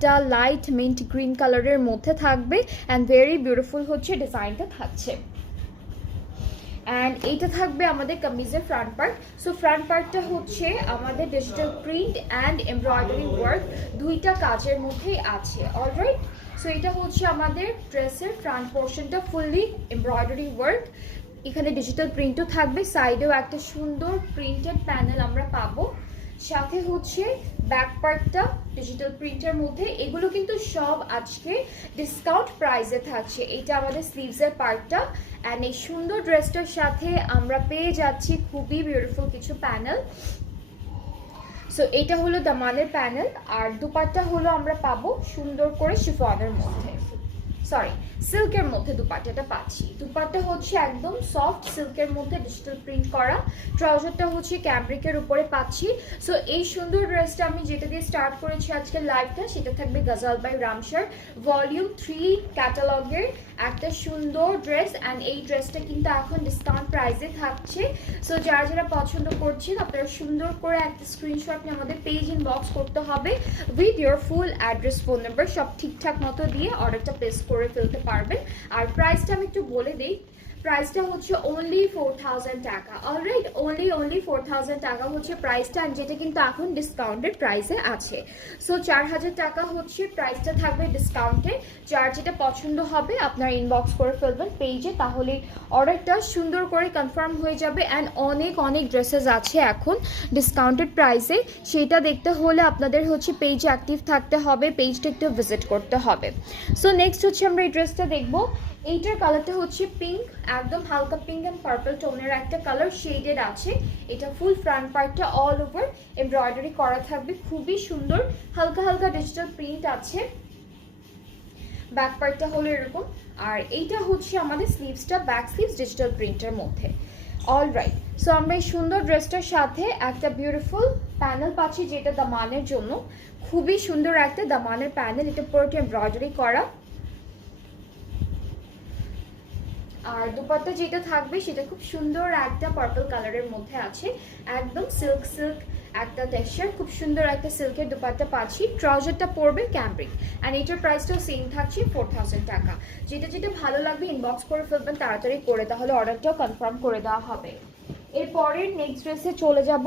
একটা light mint green কালারের মধ্যে থাকবে অ্যান্ড ভেরি বিউটিফুল হচ্ছে ডিজাইনটা থাকছে। অ্যান্ড এইটা থাকবে আমাদের কামিজের ফ্রন্ট পার্ট। সো ফ্রন্ট পার্টটা হচ্ছে আমাদের digital print and embroidery work দুইটা কাজের মধ্যেই আছে। অলরাইট, সো এটা হচ্ছে আমাদের ড্রেসের ফ্রন্ট পোর্শনটা ফুললি এমব্রয়ডারি ওয়ার্ক। এখানে ডিজিটাল প্রিন্টও থাকবে, সাইডেও একটা সুন্দর প্রিন্টেড প্যানেল আমরা পাবো। সাথে হচ্ছে ব্যাক পার্টটা ডিজিটাল প্রিন্টের মধ্যে। এগুলো কিন্তু সব আজকে ডিসকাউন্ট প্রাইসে থাকছে। এটা আমাদের স্লিভসের পার্টটা অ্যান্ড এই সুন্দর ড্রেসটার সাথে আমরা পেয়ে যাচ্ছি খুবই বিউটিফুল কিছু প্যানেল। সো এটা হলো দামানের প্যানেল, আর দুপাট্টা হলো আমরা পাবো সুন্দর করে শিফনের মধ্যে, সরি সিল্কের মধ্যে দুপাট্টাটা পাচ্ছি। দুপাট্টা হচ্ছে একদম সফট সিল্কের মধ্যে ডিজিটাল প্রিন্ট করা। ট্রাউজারটা হচ্ছে ক্যামব্রিকের উপরে পাচ্ছি। সো এই সুন্দর ড্রেসটা আমি যেটা দিয়ে স্টার্ট করেছি আজকের লাইভটা, সেটা থাকবে গজাল বাই রামসার ভলিউম 3 ক্যাটালগের একটা সুন্দর ড্রেস। অ্যান্ড এই ড্রেসটা কিন্তু এখন ডিসকাউন্ট প্রাইসে থাকছে। সো যারা যারা পছন্দ করছেন আপনারা সুন্দর করে একটা স্ক্রিনশট নিয়ে আমাদের পেজ ইনবক্স করতে হবে with your full address, phone number সব ঠিকঠাক মতো দিয়ে অর্ডারটা প্লেস করে ফেলতে পারবেন। আর প্রাইসটা আমি একটু বলে দিই, প্রাইসটা হচ্ছে অনলি 4000 টাকা। অলরাইট, অনলি 4000 টাকা হচ্ছে প্রাইসটা, যেটা কিন্তু এখন ডিসকাউন্টেড প্রাইসে আছে। সো 4000 টাকা হচ্ছে প্রাইসটা থাকবে ডিসকাউন্টে। যার যেটা পছন্দ হবে আপনার ইনবক্স করে ফেলবেন পেজে, তাহলে অর্ডারটা সুন্দর করে কনফার্ম হয়ে যাবে। অ্যান্ড অনেক অনেক ড্রেসেস আছে এখন ডিসকাউন্টেড প্রাইসে, সেটা দেখতে হলে আপনাদের হচ্ছে পেজে অ্যাক্টিভ থাকতে হবে, পেজটা একটু ভিজিট করতে হবে। সো নেক্সট হচ্ছে আমরা এই ড্রেসটা দেখবো। এইটার কালারটা হচ্ছে পিঙ্ক, একদম হালকা পিঙ্ক অ্যান্ড পার্পল টোনের একটা কালার শেডেড আছে। এটা ফুল ফ্রন্ট পার্টটা অল ওভার এমব্রয়ডারি করা থাকবে, খুবই সুন্দর হালকা হালকা ডিজিটাল প্রিন্ট আছে। ব্যাক পার্টটা হলো এরকম, আর এইটা হচ্ছে আমাদের স্লিভসটা, ব্যাক স্লিভস ডিজিটাল প্রিন্টের মধ্যে। অলরাইট, সো আমরা এই সুন্দর ড্রেসটার সাথে একটা বিউটিফুল প্যানেল পাচ্ছি, যেটা দামানের জন্য খুবই সুন্দর একটা দামানের প্যানেল। এটা পুরোটা এমব্রয়ডারি করা। আর দুপাট্টা যেটা থাকবে সেটা খুব সুন্দর একটা পার্পল কালারের মধ্যে আছে, একদম সিল্ক সিল্ক একটা টেক্সচার, খুব সুন্দর একটা সিল্কের দুপাট্টা পাচ্ছি। ট্রাউজারটা পড়বে ক্যামব্রিক অ্যান্ড এটার প্রাইসটাও সেম থাকছে 4000 টাকা। যেটা যেটা ভালো লাগবে ইনবক্স করে ফেলবেন তাড়াতাড়ি করে, তাহলে অর্ডারটাও কনফার্ম করে দেওয়া হবে। এরপরের নেক্সট ড্রেসে চলে যাব।